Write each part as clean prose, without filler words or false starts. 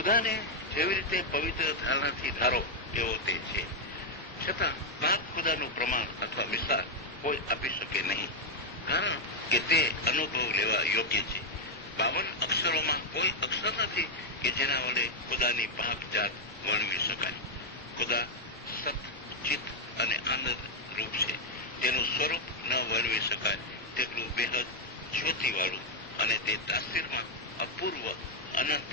ખુદાને જેવી રીતે પવિત્ર ધારણાથી ધારો એવો તે છે, છતાં પાક ખુદાનું પ્રમાણ અથવા મિસાલ કોઈ આપી શકે નહીં, કારણ કે તે અનુભવ લેવા યોગ્ય છે. 52 અક્ષરોમાં કોઈ અક્ષર નથી કે જેના વડે ખુદાની પાક જાત વર્ણવી શકાય. ખુદા સત, ચિત્ત અને આનંદ રૂપ છે. તેનું સ્વરૂપ ન વર્ણવી શકાય તેટલું બેહદ જ્યોતિવાળું અને તે તાસીરમાં અપૂર્વ, અનંત,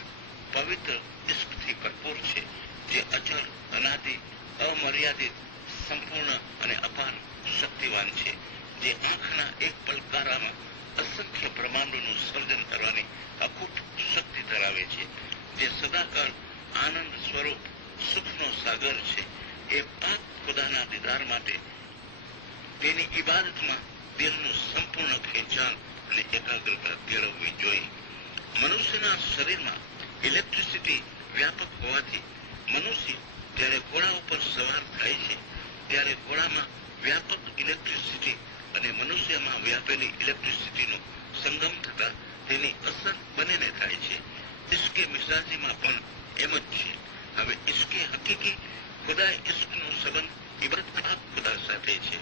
પવિત્ર ઇશ્કથી ભરપૂર છે, જે અચળ, અનાદિ, અમર્યાદિત, સંપૂર્ણ અને અપાર શક્તિવાન છે, જે આંખના એક પલકારામાં અસંખ્ય બ્રહ્માંડોનું સર્જન કરવાની અખૂટ શક્તિ ધરાવે છે, જે સદાકાળ આનંદ સ્વરૂપ સુખનો સાગર છે. એ પાક ખુદાના દીદાર માટે તેની ઇબાદતમાં દિલનું સંપૂર્ણ ખેંચાણ અને એકાગ્રતા કેળવવી જોઈએ. મનુષ્યના શરીરમાં ઇલેક્ટ્રિસિટી વ્યાપક હોવાથી મનુષ્ય જ્યારે ઘોડા ઉપર સવાર થાય છે ત્યારે ઘોડામાં વ્યાપક ઇલેક્ટ્રિસિટી અને મનુષ્યમાં વ્યાપેલી ઇલેક્ટ્રિસિટીનો સંગમ થતા તેની અસર બંનેને થાય છે. ઇશ્કે મિજાજીમાં પણ એમ જ છે. હવે ઇશ્કે હકીકી ખુદા ઇશ્કનો સંબંધ ઇબાદત પાક ખુદા સાથે છે.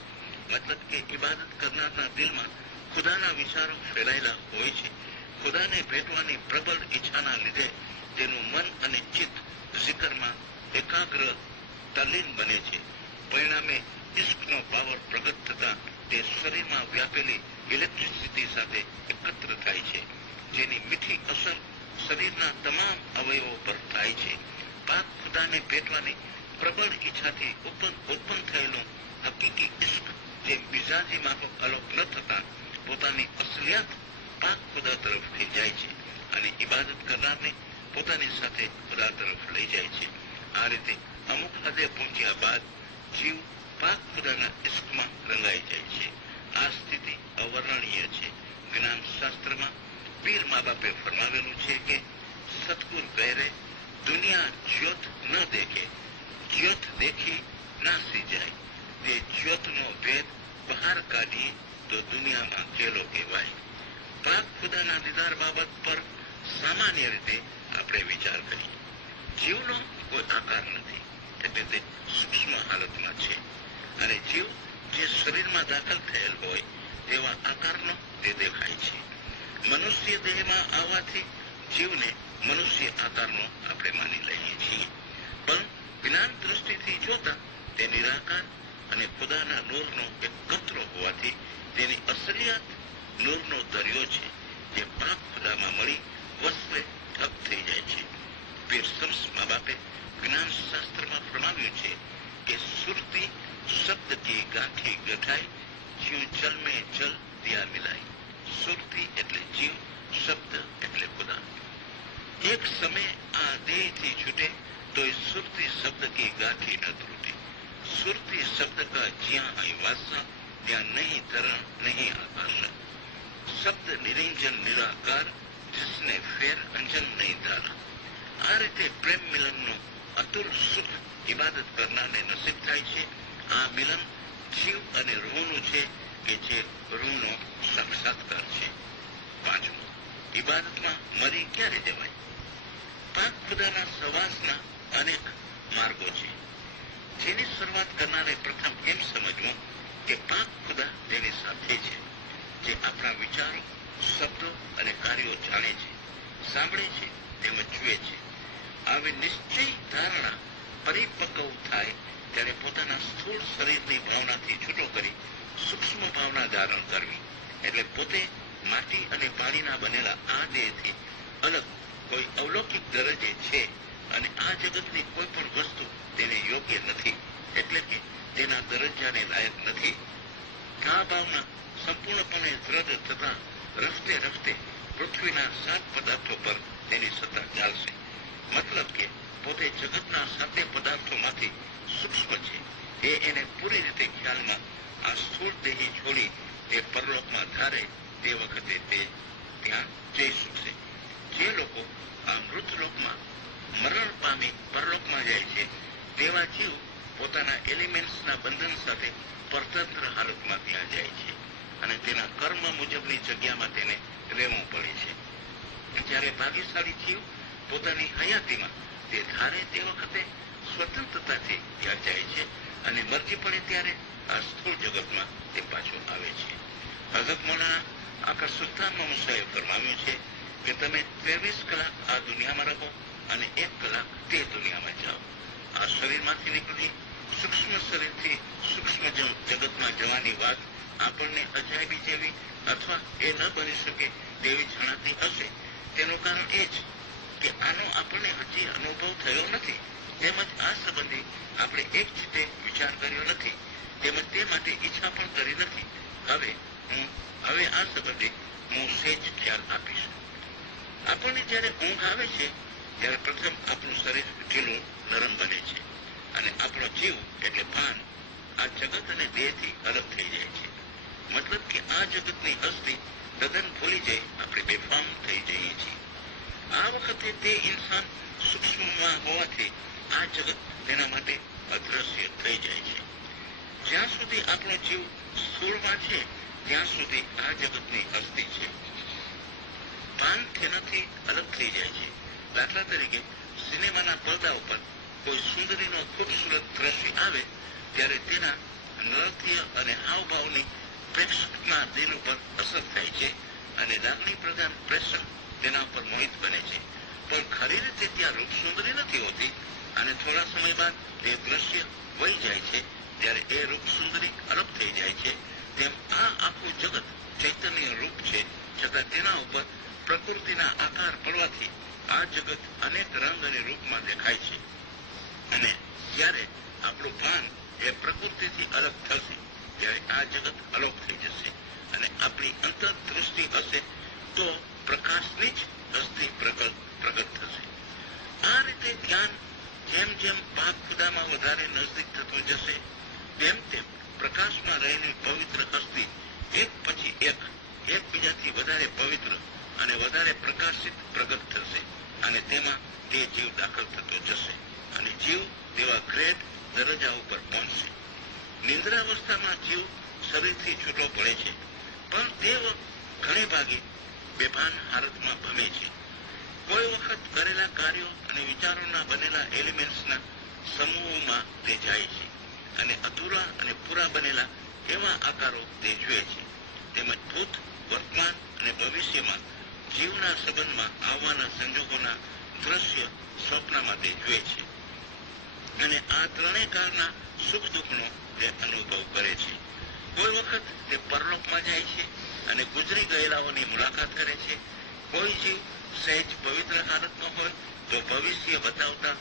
મતલબ કે ઇબાદત કરનારના દિલમાં ખુદાના વિચારો ફેલાયેલા હોય છે. ખુદાને ભેટવાની પ્રબળ ઈચ્છાના લીધે તેનું મન અને ચિત્ત zikરમાં એકાગ્ર તલ્લીન બને છે. પરિણામે ઇશ્કનો પાવર પ્રગટ થતા તે શરીરમાં વ્યાપેલી ઇલેક્ટ્રિસિટી સાથે એકત્ર થાય છે, જેની મીઠી અસર શરીરના તમામ અવયવો પર થાય છે. પાક ખુદાને ભેટવાની પ્રબળ ઈચ્છાથી ઉત્પન્ન થયેલું હકીકી ઇશ્ક જે મિજાજી માફક અલોપ ન થતા પોતાની અસલિયત પાક ખુદા તરફ લઈ જાય છે અને ઇબાદત કરનારને પોતાની સાથે ખુદા તરફ લઈ જાય છે. આ રીતે અમુક હદે પહોંચ્યા બાદ જીવ પાક ખુદાના ઇશ્કમાં રંગાઈ જાય છે. આ સ્થિતિ અવર્ણનીય છે. જ્ઞાન શાસ્ત્રમાં પીર મા બાપે ફરમાવેલું છે કે સતગુર ગહેરે દુનિયા જ્યોત ન દેખે, જ્યોત દેખી નાસી જાય. તે જ્યોતનો ભેદ બહાર કાઢીએ તો દુનિયામાં કેલો કહેવાય. પાક ખુદાના દીદાર બાબત પર સામાન્ય રીતે આપણે વિચાર કરીએ. જીવનો કોઈ આકાર નથી, એટલે તે સૂક્ષ્મ હાલતમાં છે, અને જીવ જે શરીરમાં દાખલ થયેલ હોય તેવા આકારનો તે દેખાય છે. મનુષ્ય દેહમાં આવવાથી જીવને મનુષ્ય આકારનો આપણે માની લઈએ છીએ, પણ જ્ઞાન દ્રષ્ટિથી જોતા તે નિરાકાર અને ખુદાના નૂરનો એક કતરો હોવાથી તેની અસલિયત નૂરનો દરિયો છે, જે પાક ખુદામાં મળી વસ્ત્રે ઠપ થઈ જાય છે. પીર શમ્સ મા બાપે જ્ઞાન શાસ્ત્રમાં ફરમાવ્યું છે કે સુરતી શબ્દ કી ગાંઠી ગઠાઈ, જ્યું જલ મેં જલ દિયા મિલાઈ. સુરતી એટલે જીવ, શબ્દ એટલે ખુદા. એક સમય આ દેહથી છૂટે તો સુરતી શબ્દ કી ગાંઠી ન તૂટે. સુરતી શબ્દ કા જ્યાં અહીં વાસા, ત્યાં નહીં તરણ નહીં આકાશ. શબ્દ નિરંજન નિરાકાર, जिसने फेर अंजन नहीं डाला. આ રીતે પ્રેમ મિલનનું અતુલ સુખ ઇબાદત કરનારને નસીબ થાય છે. આ મિલન જીવ અને રૂહનું છે કે જે રૂહનો સાક્ષાત્કાર છે. 5. ઇબાદતમાં મરી ક્યારે જવાય? પાક ખુદાના સવાસના અનેક માર્ગો છે, જેની શરૂઆત કરનારે પ્રથમ એમ સમજવું કે પાક ખુદા તેની સાથે છે, જે આપણા વિચારો, શબ્દો અને કાર્યો જાણે છે, સાંભળે છે તેમજ જુએ છે. આવી નિશ્ચય ધારણા પરિપક્વ થાય ત્યારે પોતાના સ્થૂળ શરીરની ભાવનાથી છૂટો કરી સૂક્ષ્મ ભાવના ધારણ કરવી, એટલે પોતે માટી અને પાણીના બનેલા આ દેહથી અલગ કોઈ અવલૌકિક દરજ્જે છે અને આ જગતની કોઈ પણ વસ્તુ તેને યોગ્ય નથી, એટલે કે તેના દરજ્જાને લાયક નથી. આ ભાવના સંપૂર્ણપણે દ્રઢ થતા રફતે રફતે પૃથ્વીના 7 પદાર્થો પર તેની સત્તા ચાલશે. મતલબ કે પોતે જગતના 7 પદાર્થોમાંથી સૂક્ષ્મ છે એ એને પૂરી રીતે ખ્યાલમાં આ સ્થૂળ દેહી છોડી તે પરલોકમાં ધારે તે વખતે તે ત્યાં જઈ શકશે. જે લોકો આ મૃતલોકમાં મરણ પામી પરલોકમાં જાય છે તેવા જીવ પોતાના એલિમેન્ટ્સના બંધન સાથે પરતંત્ર હાલતમાં ત્યાં જાય છે અને તેના કર્મ મુજબની જગ્યામાં તેને રહેવું પડે છે. જ્યારે ભાગ્યશાળી જીવ પોતાની હયાતીમાં તે ધારે તે વખતે સ્વતંત્રતાથી ત્યાં જાય છે અને મરજી પડે ત્યારે આ સ્થૂળ જગતમાં તે પાછો આવે છે. હઝરત મૌલાના આકા સુલતાન મુસાએ ફરમાવ્યું છે કે તમે 23 કલાક આ દુનિયામાં રહો અને 1 કલાક તે દુનિયામાં જાઓ. આ શરીરમાંથી નીકળી સૂક્ષ્મ શરીરથી સૂક્ષ્મ જગતમાં જવાની વાત આપણને અજાયબી જેવી અથવા એ ન બની શકે તેવી જણાતી હશે. તેનું કારણ એ જ કે આનો આપણને હજી અનુભવ થયો નથી, તેમજ આ સંબંધી આપણે એક રીતે વિચાર કર્યો નથી, તેમજ તે માટે ઈચ્છા પણ કરી નથી. હવે આ સંબંધે હું સહેજ ખ્યાલ આપીશ. આપણને જ્યારે ઊંઘ આવે છે ત્યારે પ્રથમ આપણું શરીર ઢીલું નરમ બને છે અને આપણો જીવ એટલે ભાન આ જગત અને દેહથી અલગ થઈ જાય છે. મતલબ કે આ જગતની હસ્તી તદ્દન ભૂલી જઈ આપણે બેફામ થઈ જઈએ છીએ. આ વખતે તે ઇન્સાન સૂક્ષ્મમાં હોવાથી આ જગત તેના માટે અદ્રશ્ય થઈ જાય છે. જ્યાં સુધી આપણો જીવ સ્થૂળમાં છે ત્યાં સુધી આ જગતની હસ્તી છે. ભાન તેનાથી અલગ થઈ જાય છે. દાખલા તરીકે સિનેમાના પડદા ઉપર કોઈ સુંદરીનો ખૂબસૂરત દ્રશ્ય આવે ત્યારે તેના નૃત્ય અને હાવભાવની પ્રેક્ષકના દિલ ઉપર અસર થાય છે અને લાગણી પ્રધાન પ્રેક્ષક તેના ઉપર મોહિત બને છે. પણ ખરી રીતે ત્યાં રૂપ સુંદરી નથી હોતી અને થોડા સમય બાદ એ દ્રશ્ય વહી જાય છે ત્યારે એ રૂપ સુંદરી અલગ થઈ જાય છે. તેમ આ આખું જગત ચૈતન્ય રૂપ છે, છતાં તેના ઉપર પ્રકૃતિના આકાર પડવાથી આ જગત અનેક રંગ અને રૂપમાં દેખાય છે. અને જ્યારે આપણું ભાન એ પ્રકૃતિથી અલગ થશે ત્યારે આ જગત અલોપ થઈ જશે અને આપણી અંતરદૃષ્ટિ હશે તો પ્રકાશની જ હસ્તી પ્રગટ થશે. આ રીતે જ્ઞાન જેમ જેમ પાક ખુદામાં વધારે નજદીક થતું જશે તેમ તેમ પ્રકાશમાં રહેલી પવિત્ર હસ્તી એક પછી એક એકબીજાથી વધારે પવિત્ર અને વધારે પ્રકાશિત પ્રગટ થશે અને તેમાં તે જીવ દાખલ થતો જશે અને જીવ તેવા ગ્રેડ દરજ્જા ઉપર પહોંચશે. નિંદ્રાવસ્થામાં જીવ શરીરથી છૂટો પડે છે, પણ તે ઘણી ભાગે બેભાન હાલતમાં ભમે છે. કોઈ વખત કરેલા કાર્યો અને વિચારોના બનેલા એલિમેન્ટ્સના સમૂહોમાં તે જાય છે અને અધૂરા અને પૂરા બનેલા એવા આકારો તે જુએ છે. તેમજ ભૂત, વર્તમાન અને ભવિષ્યમાં જીવના સંબંધમાં આવવાના સંજોગોના દ્રશ્ય સ્વપ્નમાં તે જુએ છે અને આ ત્રણેય કાળના સુખ દુઃખનો તે અનુભવ કરે છે. કોઈ વખત તે પરલોકમાં જાય છે અને ગુજરી ગયેલાઓની મુલાકાત કરે છે. કોઈ જીવ સહેજ પવિત્ર હાલતમાં હોય તો ભવિષ્ય બતાવતા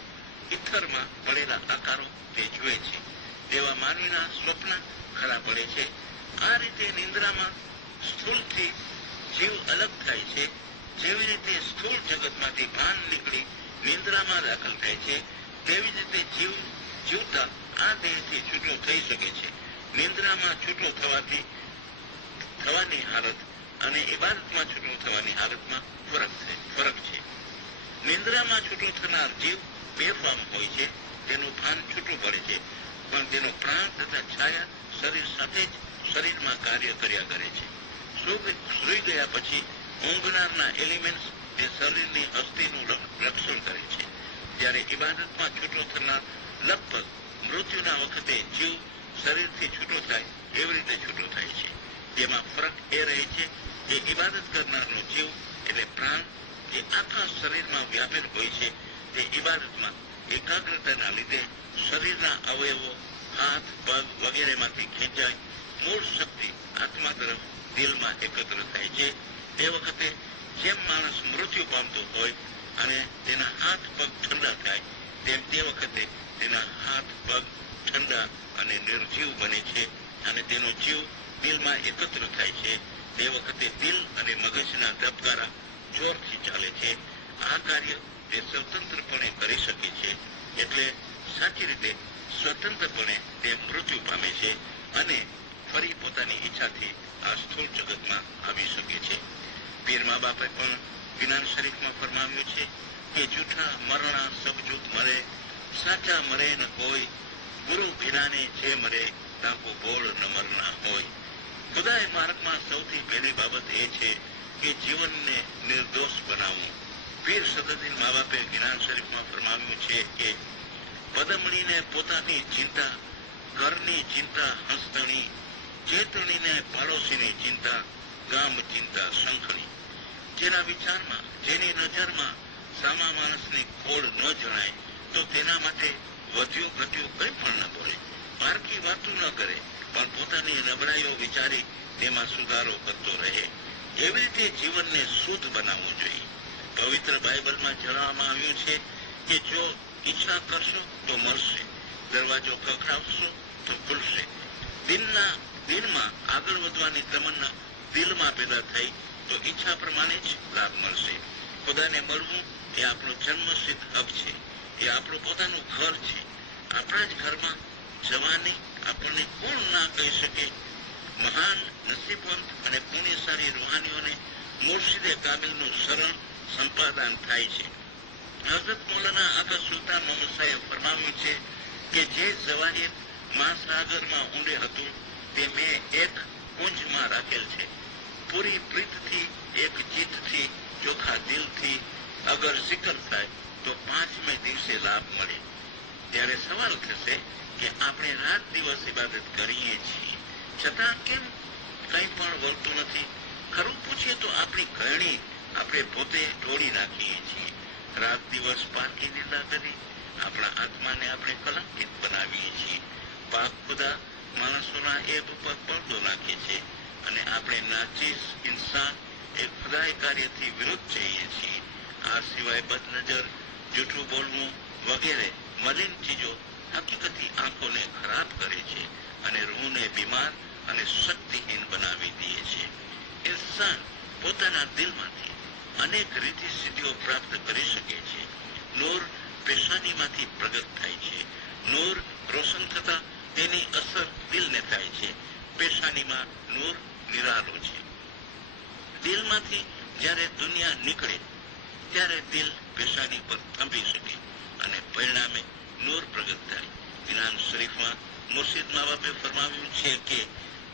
ઇથરમાં પડેલા આકારો તે જુએ છે. તેવા માનવીના સ્વપ્ન ખરા પડે છે. આ રીતે નિંદ્રામાં સ્થૂળથી જીવ અલગ થાય છે. જેવી રીતે સ્થૂળ જગતમાંથી ભાન નીકળી નિંદ્રામાં દાખલ થાય છે, તેવી જ રીતે જીવ જીવતા આ દેહથી છૂટો થઈ શકે છે. નિંદ્રામાં છૂટો થવાની હાલત અને ઇબાદતમાં છૂટો થવાની હાલતમાં ફરક છે. નિંદ્રામાં છૂટો થનાર જીવ બેફામ હોય છે, તેનું ભાન છૂટું પડે છે, પણ તેનો પ્રાણ તથા છાયા શરીર સાથે જ શરીરમાં કાર્ય કર્યા કરે છે. સૂઈ ગયા પછી ઊંઘનારના એલિમેન્ટ્સ તે શરીરની હસ્તીનું રક્ષણ કરે છે. જ્યારે ઇબાદતમાં છૂટો થનાર લગભગ મૃત્યુના વખતે જીવ શરીરથી છૂટો થાય એવી રીતે છૂટો થાય છે. તેમાં ફરક એ રહે છે કે ઇબાદત કરનારનો જીવ એટલે પ્રાણ જે આખા શરીરમાં વ્યાપેલ હોય છે તે ઇબાદતમાં એકાગ્રતાના લીધે શરીરના અવયવો હાથ, પગ વગેરેમાંથી ખેંચાય મૂળ શક્તિ આત્મા તરફ દિલમાં એકત્ર થાય છે. તે વખતે જેમ માણસ મૃત્યુ પામતો હોય અને તેના હાથ પગ ઠંડા થાય તેમ તે વખતે તેના હાથ પગ ઠંડા અને નિર્જીવ બને છે અને તેનો જીવ દિલમાં એકત્ર થાય છે. તે વખતે દિલ અને મગજના ધબકારા જોરથી ચાલે છે. આ કાર્ય તે સ્વતંત્રપણે કરી શકે છે, એટલે સાચી રીતે સ્વતંત્રપણે તે મૃત્યુ પામે છે અને ફરી પોતાની ઈચ્છાથી આ સ્થૂળ જગતમાં આવી શકે છે. પીર મા બાપે પણ વિનાન શરીફમાં ફરમાવ્યું છે કે જૂઠા મરણા સબ જૂઠ મરે, સાચા મરે ન કોઈ, ગુરુ વિનાને જે મરે તાકો બોળ ન મરના હોય. ખુદાએ માર્ગમાં સૌથી પહેલી બાબત એ છે કે જીવનને નિર્દોષ બનાવવું. પીર સદુદ્દીન મા બાપે જ્ઞાન શરીફમાં ફરમાવ્યું છે કે પદમણીને પોતાની ચિંતા, ઘરની ચિંતા હંસતણી, ચેતણીને પાડોશીની ચિંતા, ગામ ચિંતા શંખની. જેના વિચારમાં, જેની નજરમાં સામા માણસની ખોડ ન જણાય તો તેના માટે વધ્યું ઘટ્યું કંઈ પણ ન બોલે, પારકી વાતું ન કરે, પણ પોતાની નબળાઈઓ વિચારી તેમાં સુધારો કરતો રહે. એવી રીતે જીવનને શુદ્ધ બનાવવું જોઈએ. પવિત્ર બાઇબલમાં જણાવવામાં આવ્યું છે કે જો ઈચ્છા કરશો તો મળશે, દરવાજો ખખડાવશો તો ખુલશે. દિનમાં આગળ વધવાની તમન્ના દિલમાં પેદા થઈ તો ઈચ્છા પ્રમાણે જ લાભ મળશે. ખુદાને મળવું એ આપણો જન્મસિદ્ધ હક છે, એ આપણું પોતાનું ઘર છે. આપણા જ ઘરમાં જવાની આપણને કોણ ના કહી શકે. મહાન, નસીબવંત અને પુણ્યશાળી રૂહાનીઓને મુર્શિદે કામિલનું સરળ સંપાદન થાય છે. હઝરત મૌલાના આકા સુલતાન મોહમ્મદ સાહેબ ફરમાવ્યું છે કે જે જવાહિર મહાસાગરમાં ઊંડે હતું તે મેં એક કુંજમાં રાખેલ છે. પૂરી પ્રીતથી, એક ચિત્તથી, ચોખ્ખા દિલથી અગર જિકર થાય તો 5મે દિવસે લાભ મળે. ત્યારે સવાલ થશે કે આપણે રાત દિવસ ઇબાદત કરીએ છીએ છતાં કેમ કંઈ પણ વળતું નથી? ખરું પૂછીએ તો આપણી ઘરણી આપણે પોતે ઢોળી નાખીએ છીએ. રાત દિવસ પારકી નિંદા કરી આપણા આત્માને આપણે કલંકિત બનાવીએ છીએ. પાક ખુદા માણસોના એબ પર પડદો નાખે છે અને આપણે નાચીસ ઇન્સાન એ ખુદાઈ કાર્યથી વિરુદ્ધ જઈએ છીએ. આ સિવાય બદનજર, જૂઠું બોલવું વગેરે મલિન ચીજો હકીકતી આંખોને ખરાબ કરે છે અને રૂહને બીમાર અને શક્તિહીન બનાવી દે છે. ઇન્સાન પોતાના દિલમાંથી અનેક રીતિ સિદ્ધિઓ પ્રાપ્ત કરી શકે છે. નૂર પેશાનીમાંથી પ્રગટ થાય છે. નૂર રોશન થતા તેની અસર દિલને થાય છે. પેશાનીમાં નૂર નિરાલો છે. દિલમાંથી જ્યારે દુનિયા નીકળે ત્યારે દિલ પેશાની પર થંભી શકે અને પરિણામે નૂર પ્રગટ થાય. જ્ઞાન શરીફમાં મુર્શિદ મા બાપે ફરમાવ્યું છે કે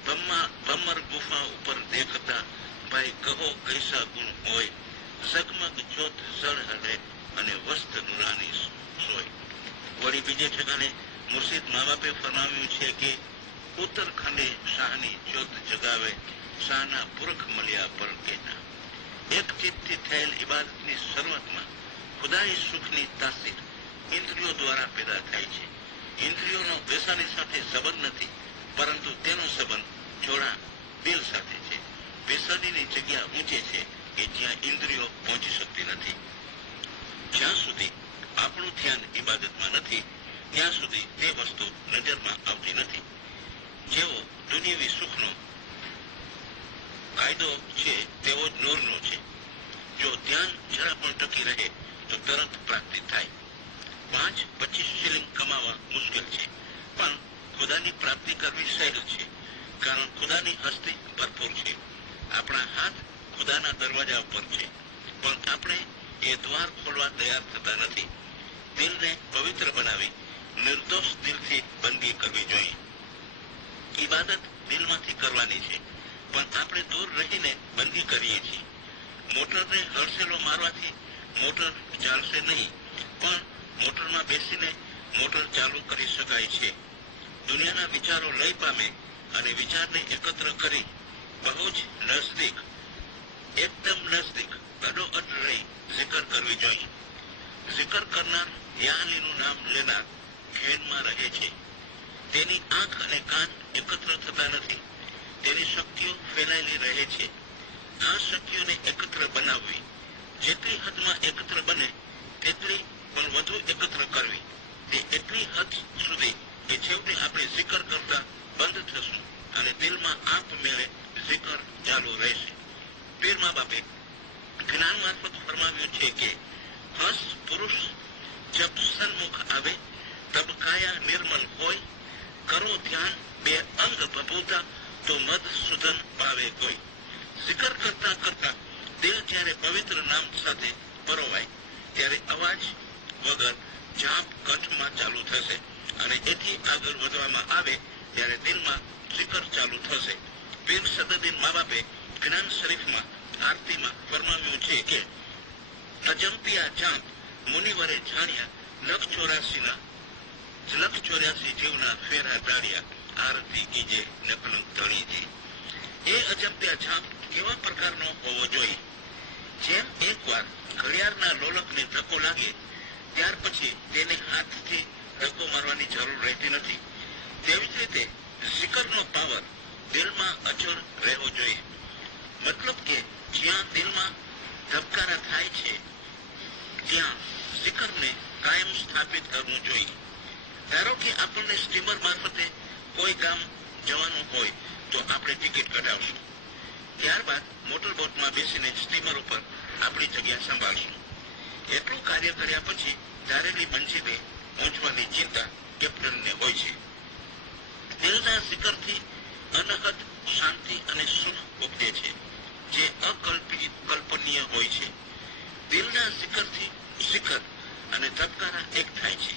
ભમર ગુફા ઉપર દેખતા ભાઈ કહો કૈસા ગુણ હોય, ઝગમગ જ્યોત જળ હલે અને વસ્ત નુરાની સોય. વળી બીજે ઠેકાણે મુર્શિદ મા બાપે ફરમાવ્યું છે કે ઉત્તરખંડે શાહની જ્યોત જગાવે, શાહના પુરખ મળ્યા પર કેના. એક ચિત્તથી થયેલ ઇબાદતની શરૂઆતમાં ખુદાઈ સુખની તાસીર ઇન્દ્રિયો દ્વારા પેદા થાય છે. ઇન્દ્રિયોનો પેશાની સાથે સંબંધ નથી, પરંતુ તેનો સંબંધ જોડા દિલ સાથે છે. પેશાનીની જગ્યા ઊંચે છે કે જ્યાં ઇન્દ્રિયો પહોંચી શકતી નથી. જ્યાં સુધી આપણું ધ્યાન ઇબાદતમાં નથી ત્યાં સુધી તે વસ્તુ નજરમાં આવતી નથી. જેવો દુનિયાવી સુખનો કાયદો છે તેવો જ નૂરનો છે. જો ધ્યાન જરા પણ ટકી રહે તો તરત પ્રાપ્તિ થાય. 5-25 શિલિંગ કમાવા મુશ્કેલ છે, પણ ખુદાની પ્રાપ્તિ કરવી સહેલ છે, કારણ ખુદાની હસ્તી ભરપૂર છે. આપણા હાથ ખુદાના દરવાજા ઉપર છે, પણ આપણે એ દ્વાર ખોલવા તૈયાર થતા નથી. દિલને પવિત્ર બનાવી નિર્દોષ દિલથી બંદગી કરવી જોઈએ. ઇબાદત દિલમાંથી કરવાની છે, પણ આપણે દૂર રહીને બંદી કરીએ છીએ. મોટરને હળસેલો મારવાથી મોટર ચાલશે નહીં, પણ મોટરમાં બેસીને મોટર ચાલુ કરી શકાય છે. દુનિયાના વિચારો લય પામે અને વિચારને એકત્ર કરી બહુ જ નજદીક, એકદમ નજદીક અડોઅડ રહી જિકર કરવી જોઈએ. જિકર કરનાર યા અલીનું નામ લેનાર ખેડમાં રહે છે. તેની આંખ અને કાન એકત્ર થતા નથી. તેની શક્તિઓ ફેલાયેલી રહે છે. આ શક્તિઓને એકત્ર બનાવવી, જેટલી હદમાં એકત્ર બને તેટલી પણ વધુ એકત્ર કરવી, તે એટલી હદ સુધી કે છેવટે આપણે જિકર કરતા બંધ થશું અને દિલમાં આપમેળે જિકર ચાલુ રહેશે. પીર મા બાપે જ્ઞાન મારફત ફરમાવ્યું છે કે હસ પુરુષ જબ સન્મુખ આવે તબ કાયા નિર્મલ હોય, કરો ધ્યાન બે અંગ બપૂતા તો મદ સુધન પાવે કોઈ. જિકર કરતા કરતા દિલ જ્યારે પવિત્ર નામ સાથે પરોવાય ત્યારે અવાજ વગર જાપ કંઠમાં ચાલુ થશે અને એથી આગળ વધવામાં આવે ત્યારે દિલમાં જિકર ચાલુ થશે. પીર સદુદ્દીન મા બાપે જ્ઞાન શરીફમાં આરતીમાં ફરમાવ્યું છે કે અજંપિયા ચાંપ મુનિવરે જાણ્યા લખ 84 જીવના ફેરા દાડિયા આરતી કીજે નકલંક ધણીજી. એ અજંપિયા ચાંપ કેવા પ્રકારનો હોવો જોઈએ? જેમ એકવાર ઘડિયાળના લોલકને ધક્કો લાગે ત્યાર પછી તેને હાથથી ધક્કો મારવાની જરૂર રહેતી નથી, તેવી જ રીતે શિખરનો પાવર દિલમાં અચળ રહેવો જોઈએ. મતલબ કે જ્યાં દિલમાં ધબકારા થાય છે ત્યાં શિખરને કાયમ સ્થાપિત કરવું જોઈએ. ધારો કે આપણને સ્ટીમર મારફતે કોઈ ગામ જવાનું હોય તો આપણે ટિકિટ કઢાવશું. ત્યારબાદ મોટરબોટમાં બેસીને સ્ટીમર ઉપર આપણી જગ્યા સંભાળશું. એટલું કાર્ય કર્યા પછી ધારેલી મંજિલે પહોંચવાની ચિંતા કેપ્ટનને હોય છે. દિલના શિખરથી અનહદ શાંતિ અને સુખ ઉપજે છે, જે અકલ્પનીય હોય છે. દિલના શિખરથી શિખર અને ધબકારા એક થાય છે.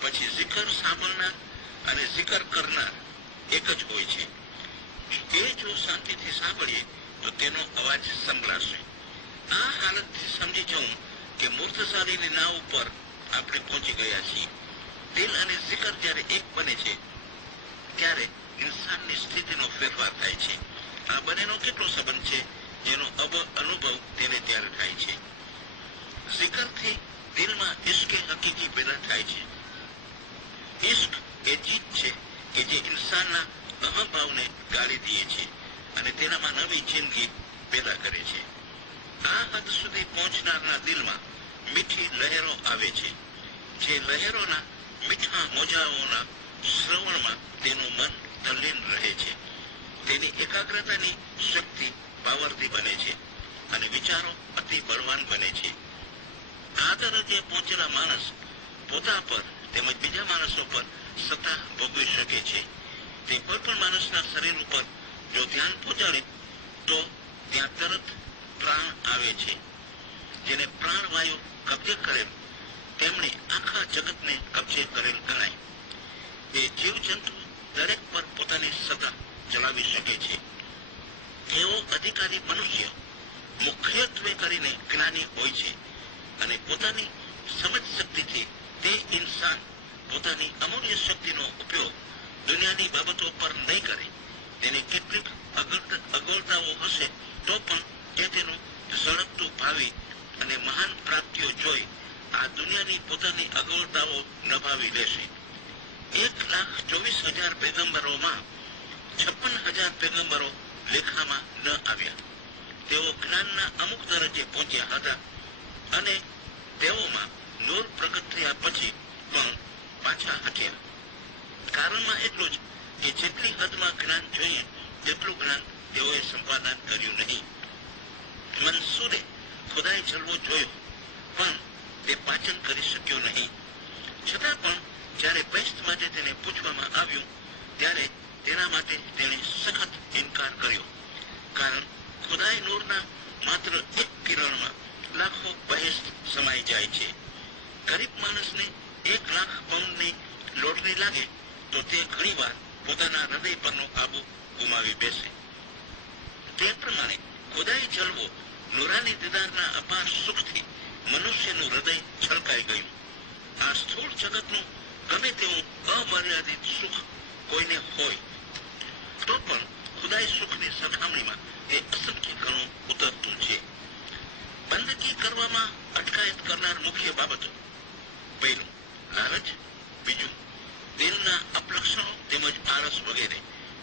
પછી શિખર સાંભળનાર અને શિખર કરનાર એક જ હોય છે. એ જો શાંતિથી સાંભળીએ તો તેનો અવાજ સંભળાશે. આ હાલતથી સમજી જવું કે મૂર્તશાળીની નાવ ઉપર આપણે પહોંચી ગયા છીએ. દિલ અને શિખર જ્યારે એક બને છે ત્યારે ઇન્સાનની સ્થિતિનો ફેરફાર થાય છે. આ બંનેનો કેટલો સંબંધ છે જેનો અનુભવ તેને ત્યારે થાય છે. શિખરથી દિલમાં ઇશ્કે હકીકી પેદા થાય છે. ઇશ્ક એ ચીજ છે કે જે ઇન્સાનના અહંભાવને ગાળી દે છે અને તેનામાં નવી જિંદગી પેદા કરે છે. આ હદ સુધી પહોંચનારના દિલમાં મીઠી લહેરો આવે છે. જે લહેરોના મીઠા મોજાઓના શ્રવણમાં તેનું મન તલ્લીન રહે છે. તેની એકાગ્રતાની શક્તિ પાવરથી બને છે અને વિચારો અતિ બળવાન બને છે. આ દરજ્જે પહોંચેલા માણસ પોતા પર તેમજ બીજા માણસો પર સત્તા ભોગવી શકે છે. તે કોઈ પણ માણસના શરીર ઉપર જો ધ્યાન પહોંચાડે તો ત્યાં તરત પ્રાણ આવે છે. જેને પ્રાણવાયુ કબજે કરેલ તેમણે આખા જગતને કબજે કરેલ ગણાય. એ જીવજંતુ દરેક પર પોતાની સત્તા ચલાવી શકે છે. એવો અધિકારી મનુષ્ય મુખ્યત્વે કરીને જ્ઞાની હોય છે અને પોતાની સમજ શક્તિથી તે ઇન્સાન પોતાની અમૂલ્ય શક્તિનો ઉપયોગ દુનિયાની બાબતો પર નહીં કરે. તેને કેટલીક અગવડતાઓ હશે તો પણ તે તેનું ઝળકતું ભાવિ અને મહાન પ્રાપ્તિઓ જોઈ આ દુનિયાની પોતાની અગવડતાઓ નભાવી લેશે. 1,24,000 પેગંબરોમાં 56,000 પેગંબરો લેખામાં ન આવ્યા. તેઓ જ્ઞાનના અમુક દરજ્જે પહોંચ્યા હતા અને તેઓમાં નૂર પ્રગટ થયા પછી પણ પાછા હટ્યા. કારણમાં એટલું જ કે જેટલી હદમાં જ્ઞાન જોઈએ તેટલું જ્ઞાન તેઓએ સંપાદન કર્યું નહીં. મનસૂરે ખુદાએ જલવો જોયો પણ તે પાચન કરી શક્યો નહીં. છતાં પણ જ્યારે બેસ્ટ માટે તેને પૂછવામાં આવ્યું ત્યારે તેના માટે તેણે સખત ઇનકાર કર્યો. કારણ ખુદાએ નૂરના માત્ર એક કિરણમાં લાખો બહેસ્ત સમાઈ જાય છે. ગરીબ માણસને 1,00,000 પાઉન્ડની લોટરી લાગે તો તે ઘણીવાર પોતાના હૃદય પરનો કાબુ ગુમાવી બેસે. તે પ્રમાણે ખુદાએ જલવો નૂરાની દીદારના અપાર સુખથી મનુષ્યનું હૃદય છલકાઈ ગયું. આ સ્થૂળ જગતનું ગમે તેવું અમર્યાદિત સુખ કોઈને હોય તો પણ ખુદાઈ સુખની સરખામણીમાં એ અસંખ્ય ઘણું ઉતરતું છે. બંદગી કરવામાં અટકાયત કરનાર મુખ્ય બાબતો: પહેલું, લાલચ; બીજું, દિલના અપલક્ષણો તેમજ આળસ વગેરે;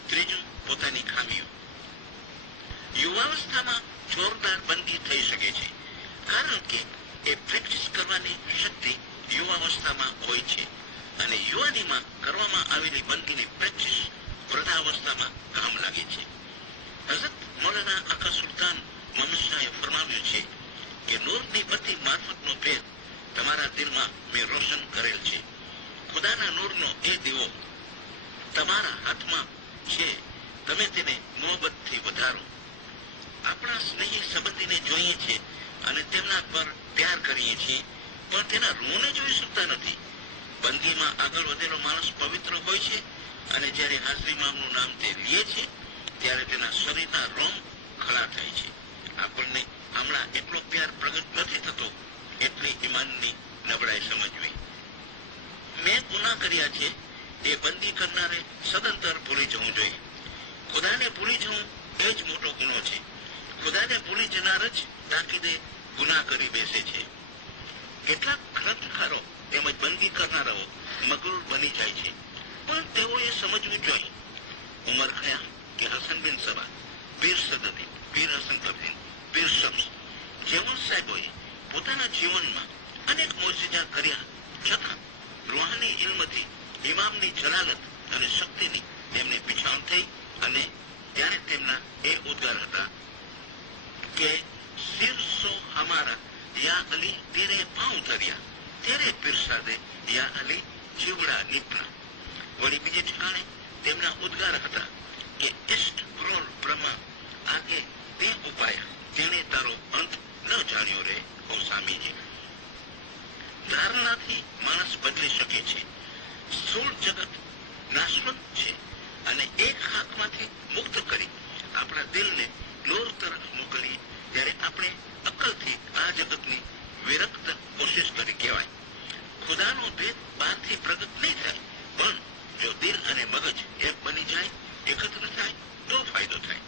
ત્રીજું, પોતાની ખામીઓ. યુવાવસ્થામાં જોરદાર બંદગી થઈ શકે છે કારણ કે એ પ્રેક્ટિસ કરવાની શક્તિ યુવાવસ્થામાં હોય છે અને યુવાનીમાં કરવામાં આવેલી બંદગીની પ્રેક્ટિસ વૃદ્ધાવસ્થામાં કામ લાગે છે. હઝરત મૌલાના આકા સુલતાન મોહમ્મદ શાહે ફરમાવ્યું છે કે નૂરની બત્તી મારફતનો ભેદ તમારા દિલમાં મેં રોશન કરેલ છે. ખુદાના નૂરનો એ દીવો તમારા હાથમાં છે, તમે તેને મોહબ્બતથી વધારો. આપણા સ્નેહી સંબંધીને જોઈએ છીએ અને તેમના પર પ્યાર કરીએ છીએ પણ તેના રૂહને જોઈ શકતા નથી. બંદગીમાં આગળ વધેલો માણસ પવિત્ર હોય છે અને જ્યારે હાજરીમાંનું નામ તે લે છે ત્યારે તેના શરીરના રોમ ખડા થાય છે. આપણને હમણાં એટલો પ્યાર પ્રગટ નથી થતો કર્યા છે એ બંદી કરનારે સદંતર ભૂલી જવું જોઈએ. ખુદાને ભૂલી જવું એ જ મોટો ગુનો છે. ખુદાને ભૂલી જનાર જ તાકીદે ગુનાહ કરી બેસે છે. કેટલાક ગ્રંથકારો તેમજ બંદી કરનારાઓ મગરૂર બની જાય છે, પણ તેઓએ સમજવું જોઈએ. ઉમર ખયામ કે હસન બિન સબા, પીર સદુદ્દીન, પીર હસન પરવીન, પીર શમ્સ જેવા સાહેબોએ પોતાના જીવનમાં અનેક મોજિઝા કર્યા છતાં રૂહાની ઇલ્મથી ઇમામની જલાલત અને શક્તિની તેમને પીછાણ થઈ અને ત્યારે તેમના એ ઉદ્ગાર હતા કે સિરસો હમારા યા અલી તેરે પાઉં ધર્યા, તેરે પીરસાદે યા અલી જીવડા નીપના. વળી બીજે ઠેકાણે તેમના ઉદ્ગાર હતા કે ઇષ્ટ ક્રોર બ્રહ્મા આગે તે ઉપાયા, તેને તારો અંત ન જાણ્યો રે ઓ સ્વામીજી. ધારણાથી માણસ બદલી શકે છે. સ્થૂળ જગત નાશવંત છે અને એક હાથમાંથી મુક્ત કરી આપણા દિલને લોર તરફ મોકલીએ ત્યારે આપણે અક્કલથી આ જગતની વિરક્ત કોશિશ કરી કહેવાય. ખુદાનો ભેદ બહારથી પ્રગટ નહીં થાય, પણ જો દિલ અને મગજ એક બની જાય, એકત્ર થાય તો ફાયદો થાય.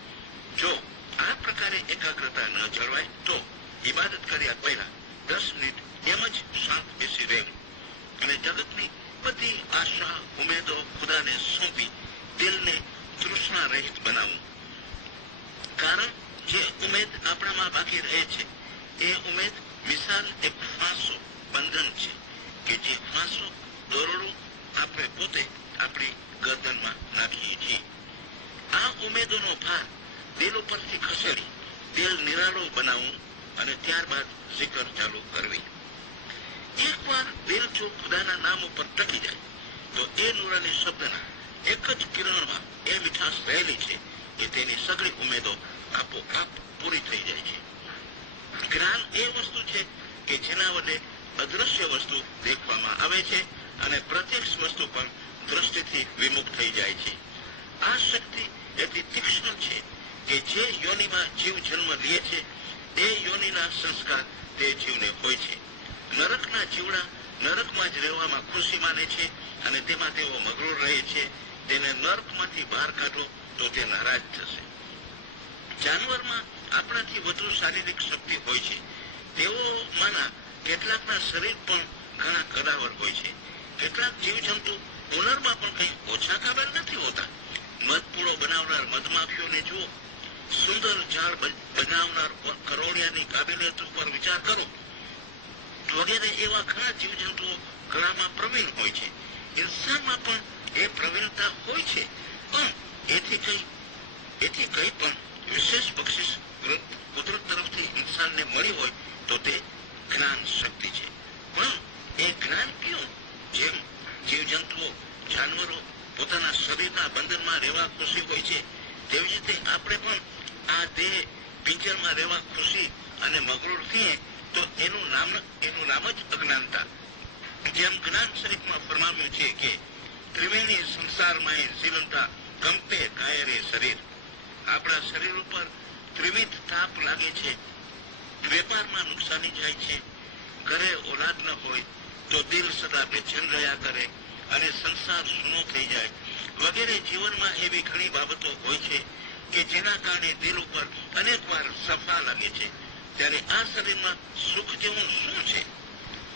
જો આ પ્રકારે એકાગ્રતા ન જળવાય તો ઇબાદત કર્યા પહેલા 10 મિનિટ એમ જ શાંત બેસી રહેવું અને જગતની બધી આશા ઉમેદો ખુદાને સોંપી દિલને તૃષ્ણા રહિત બનાવવું. કારણ જે ઉમેદ આપણામાં બાકી રહે છે એ ઉમેદ મિસાલ એક ફાંસો બંધન છે કે જે ફાંસો દોરડું આપણે પોતે આપણી ગરદનમાં નાખીએ છીએ. આ ઉમેદોનો ભાર દિલ ઉપરથી ખસેડી દિલ નિરાળો બનાવવું અને ત્યારબાદ zikr ચાલુ કરવી. એકવાર દિલ જો ખુદાના નામ ઉપર ટકી જાય તો એ નૂરાની શબ્દના એક જ કિરણમાં એ મીઠાશ રહેલી છે કે તેની સગળી ઉમેદો આપોઆપ પૂરી થઈ જાય છે. જ્ઞાન એ વસ્તુ છે કે જેના વડે અદ્રશ્ય વસ્તુ દેખવામાં આવે છે અને પ્રત્યક્ષ વસ્તુ પણ દ્રષ્ટિથી વિમુખ થઈ જાય છે. આ શક્તિ એટલી તીક્ષ્ણ છે કે જે યોનિમાં જીવ જન્મ લે છે તે યોનિના સંસ્કાર તે જીવને હોય છે. નરકના જીવડા નરકમાં જ રહેવામાં ખુશી માને છે અને તેમાં તેઓ મગરૂર રહે છે. તેને નરકમાંથી બહાર કાઢો તો તે નારાજ થશે. જાનવરમાં આપણાથી વધુ શારીરિક શક્તિ હોય છે. તેઓમાંના કેટલાકના શરીર પણ ઘણા કદાવર હોય છે. કેટલાક જીવજંતુ હુનરમાં પણ કંઈ ઓછા કાબેલ નથી હોતા. મધપૂડો બનાવનાર મધમાખીઓને જુઓ, સુંદર ઝાડ બનાવનાર કરોળિયાની કાબેલિયત ઉપર વિચાર કરો વગેરે એવા ઘણા જીવજંતુઓ કળામાં પ્રવીણ હોય છે. ઇન્સાનમાં પણ એ પ્રવીણતા હોય છે, પણ એથી કંઈ પણ વિશેષ બક્ષિસ કુદરત તરફથી ઇન્સાનને મળી હોય તો તે જ્ઞાન શક્તિ છે. પણ એ જ્ઞાન કયું? જેમ જીવજંતુઓ જાનવરો પોતાના શરીરના બંધનમાં રહેવા ખુશી હોય છે, તેવી રીતે આપણે પણ આ દેહ પિંજરમાં રહેવા ખુશી અને મગરૂર થઈએ તો એનું નામ જ અજ્ઞાનતા. જેમ જ્ઞાન શરીફમાં ફરમાવ્યું છે કે ત્રિવેણી સંસારમાં જીવનતા કંપે કાયરે શરીર. આપણા શરીર ઉપર ત્રિવિધ તાપ લાગે છે. વેપારમાં નુકસાની જાય છે, ઘરે ઓલાદ ન હોય તો દિલ સદા બેચેન રહ્યા કરે અને સંસાર સૂનો થઈ જાય વગેરે જીવનમાં એવી ઘણી બાબતો હોય છે કે જેના કારણે દિલ ઉપર અનેક વાર સફા લાગે છે. ત્યારે આ શરીરમાં સુખ જેવું શું છે?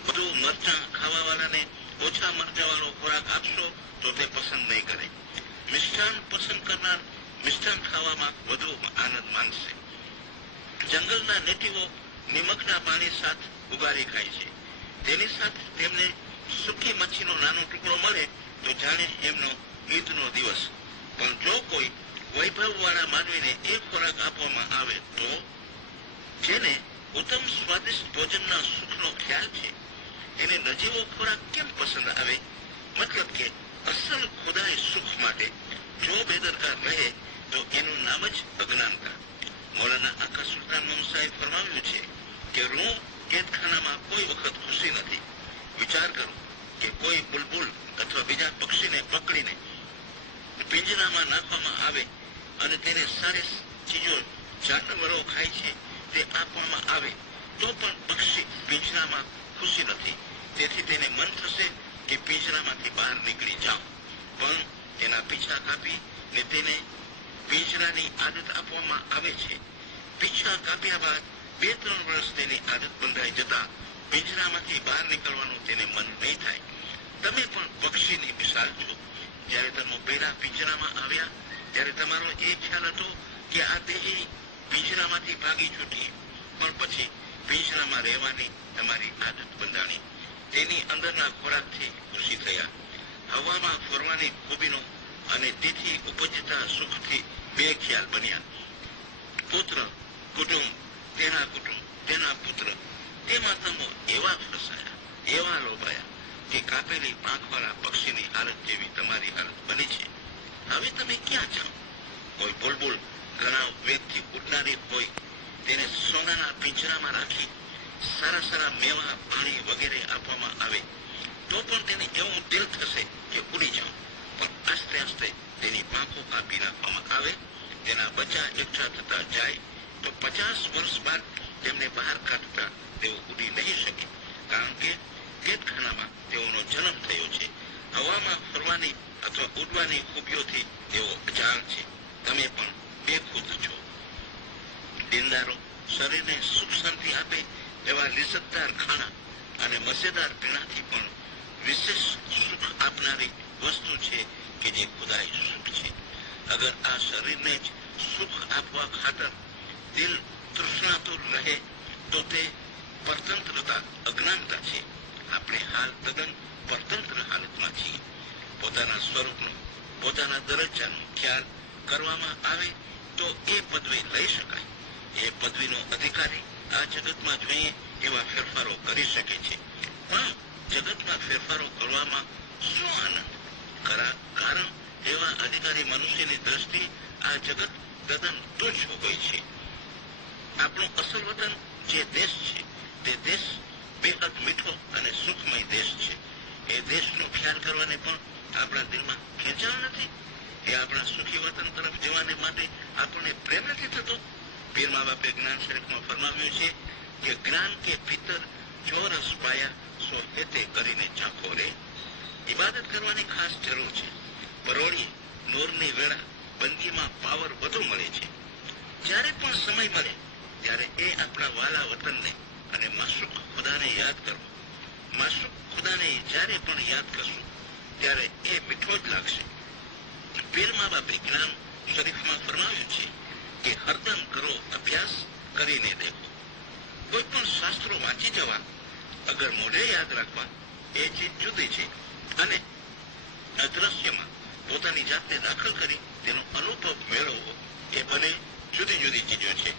વધુ મરચાં ખાવાવાળાને ઓછા મરચાવાળો ખોરાક આપશો તો તે પસંદ નહીં કરે. મિષ્ટાન પસંદ કરનાર મિષ્ટાન ખાવામાં વધુ આનંદ માનશે. જંગલના નેટીવો નિમકના પાણી સાથે ઉગારી ખાય છે. તેની સાથે તેમને સૂકી મચ્છીનો નાનો ટુકડો મળે તો જાણે એમનો ઈદનો દિવસ. પણ જો કોઈ વૈભવવાળા માનવીને એ ખોરાક આપવામાં આવે તો જેને ઉત્તમ સ્વાદિષ્ટ ભોજનના સુખનો ખ્યાલ છે એને નજીવો ખોરાક કેમ પસંદ આવે? મતલબ કે અસલ ખુદાએ સુખ માટે જો બેદરકાર રહે તો એનું નામ જ અજ્ઞાનતા. મૌલાના આકા સુલતાન મમસાએ ફરમાવ્યું છે કે રૂહ કેદખાનામાં કોઈ વખત ખુશી નથી. વિચાર કરો કે કોઈ બુલબુલ અથવા બીજા પક્ષીને પકડીને પિંજરામાં નાખવામાં આવે અને તેને સારી ચીજો જાનવરો ખાય છે તે આપવામાં આવે તો પણ પક્ષી પિંજરામાં ખુશી નથી. તેથી તેને મન થશે કે કે પિંજરામાંથી બહાર નીકળી જાઓ, પણ તેના પીછા કાપી ને તેને પિંજરાની આદત આપવામાં આવે છે. પીછા કાપ્યા બાદ 2-3 વર્ષ તેની આદત બંધાઈ જતા પિંજરામાંથી બહાર નીકળવાનું તેને મન નહીં થાય. તમે પણ પક્ષીની મિસાલ છો. જ્યારે તમે પહેલા પિંજરામાં આવ્યા ત્યારે તમારો એ ખ્યાલ હતો કે આ દેહી પિંજરામાંથી ભાગી છૂટી, પણ પછી પિંજરામાં રહેવાની તમારી આદત બંધાણી. તેની અંદરના ખોરાકથી ખુશી થયા. હવામાં ફરવાની ખૂબીનો અને તેથી ઉપજતા સુખથી 2 ખ્યાલ બન્યા. પુત્ર, કુટુંબ, તેના પુત્ર. તેમાં તમે એવા ફસાયા, એવા લોભાયા કે કાપેલી પાંખવાળા પક્ષીની હાલત જેવી તમારી હાલત બની છે. હવે તમે ક્યાં જાઓ? કોઈ બુલબુલ ઘણા વેગથી ઉડનારી હોય તેને સોનાના પિંજરામાં રાખી સારા મેવા, પાણી વગેરે આપવામાં આવે તો પણ તેને એવું દિલ થશે કે ઉડી જાઉં, પણ આસ્તે તેની પાંખો કાપી નાખવામાં આવે, તેના બચ્ચા એકઠા થતા જાય તો 50 વર્ષ બાદ તેમને બહાર કાઢતા તેઓ ઉડી નહીં શકે, કારણ કે પેટખાનામાં તેઓનો જન્મ થયો છે. હવામાં ફરવાની અથવા ઉડવાની ખૂબીઓથી તેઓ અજાણ છે. તમે પણ બેખુદ છો. દિલદારો શરીરને સુખ શાંતિ આપે એવા લિજ્જતદાર ખાણા અને મજેદાર પીણાથી પણ વિશેષ સુખ આપનારી વસ્તુ છે કે જે ખુદાઈ સુખ છે. અગર આ શરીરને જ સુખ આપવા ખાતર દિલ તૃષ્ણાતુર રહે તો તે પરતંત્રતા, અજ્ઞાનતા છે. આપણે હાલ તદ્દન પરતંત્ર હાલતમાં છીએ. પોતાના સ્વરૂપનો, પોતાના દરજ્જાનો ખ્યાલ કરવામાં આવે તો એ પદવી લઈ શકાય. એ પદવીનો અધિકારી આ જગતમાં જોઈએ એવા ફેરફારો કરી શકે છે. પણ જગતમાં ફેરફારો કરવામાં શું આનંદ? કારણ એવા અધિકારી મનુષ્યની દ્રષ્ટિએ આ જગત તદ્દન તુચ્છ હોય છે. આપણું અસલ વતન જે દેશ છે તે દેશ બેહદ મીઠો અને સુખમય દેશ છે. એ દેશનો ખ્યાલ કરવાને પણ આપણા દિલમાં ખેંચાણ નથી. એ આપણા સુખી વતન તરફ જવાને માટે આપણને પ્રેમ નથી થતો. પીર મા બાપે જ્ઞાન શરીફમાં ફરમાવ્યું છે કે જ્ઞાન કે ભીતર ચોરસ પાયા સો હેતે કરીને ઝાંખો રે. ઇબાદત કરવાની ખાસ જરૂર છે. પરોળીએ નૂરની વેળા બંદગીમાં પાવર વધુ મળે છે. જ્યારે પણ સમય મળે ત્યારે એ આપણા વાલા વતનને અને માશુક ખુદાને યાદ કરવો. માશુક ખુદાને જ્યારે પણ યાદ કરશું ત્યારે એ મીઠો જ લાગશે. પીર મા બાપે જ્ઞાન શરીફમાં ફરમાવ્યું છે કે હરદમ કરો અભ્યાસ કરીને દેખો. કોઈ પણ શાસ્ત્રો વાંચી જવા અગર મોઢે યાદ રાખવા એ ચીજ જુદી છે, અને અદ્રશ્યમાં પોતાની જાતને દાખલ કરી તેનો અનુભવ મેળવવો એ બંને જુદી જુદી ચીજો છે.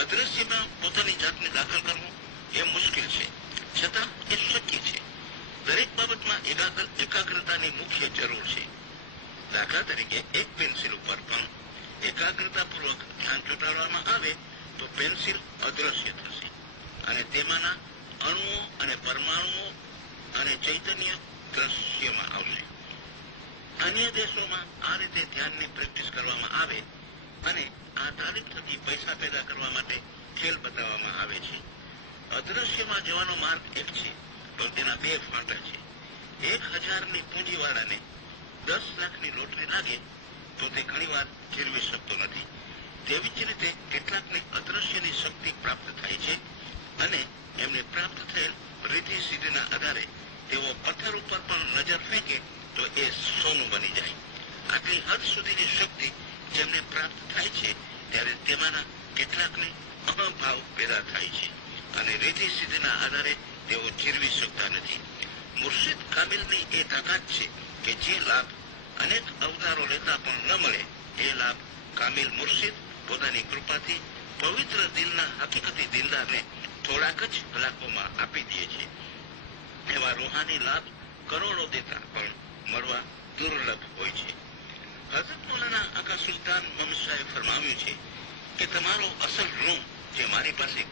અદ્રશ્યમાં પોતાની જાતને દાખલ કરવું એ મુશ્કેલ છે, છતાં એ શક્ય છે. દરેક બાબતમાં એકાગ્રતાની મુખ્ય જરૂર છે. દાખલા તરીકે એક પેન્સિલ ઉપર પણ એકાગ્રતાપૂર્વક ધ્યાન ચોંટાડવામાં આવે તો પેન્સિલ અદ્રશ્ય થશે અને તેમાંના અણુઓ અને પરમાણુઓ અને ચૈતન્ય દ્રશ્યમાં આવશે. અન્ય દેશોમાં આ રીતે ધ્યાનની પ્રેક્ટિસ કરવામાં આવે અને આ તાલીમ થકી પૈસા પેદા કરવા માટે ખેલ બતાવવામાં આવે છે. અદ્રશ્યમાં જવાનો માર્ગ એક છે, તો તેના 2 ફાંટા છે. 1000ની પૂંજીવાળાને 10 લાખની લોટરી લાગે તો તે ઘણીવાર ફેરવી શકતો નથી. તેવી જ રીતે કેટલાકને અદ્રશ્યની શક્તિ પ્રાપ્ત થાય છે અને એમને પ્રાપ્ત થયેલ રીતિ સિદ્ધિના આધારે તેઓ પથ્થર ઉપર પણ નજર ફેંકે તો એ સોનું બની જાય. આટલી હદ સુધીની શક્તિ જેમને પ્રાપ્ત થાય છે ત્યારે તેમાંના કેટલાકને અહંભાવ પેદા થાય છે અને રીતિ સિદ્ધિના આધારે તેઓ જીરવી શકતા નથી. મુર્શિદ કામિલની એ તાકાત છે કે જે લાભ અનેક અવતારો લેતા પણ ન મળે એ લાભ કામિલ મુર્શિદ પોતાની કૃપાથી પવિત્ર દિલના હકીકતી દિલદારને થોડાક જ કલાકોમાં આપી દે છે. એવા રૂહાની લાભ કરોડો દેતા પણ મળવા દુર્લભ હોય છે. હઝરત મૌલાના આકા સુલતાન મહમદ શાહે ફરમાવ્યું છે કે તમારો અસલ રૂમ જે મારી પાસે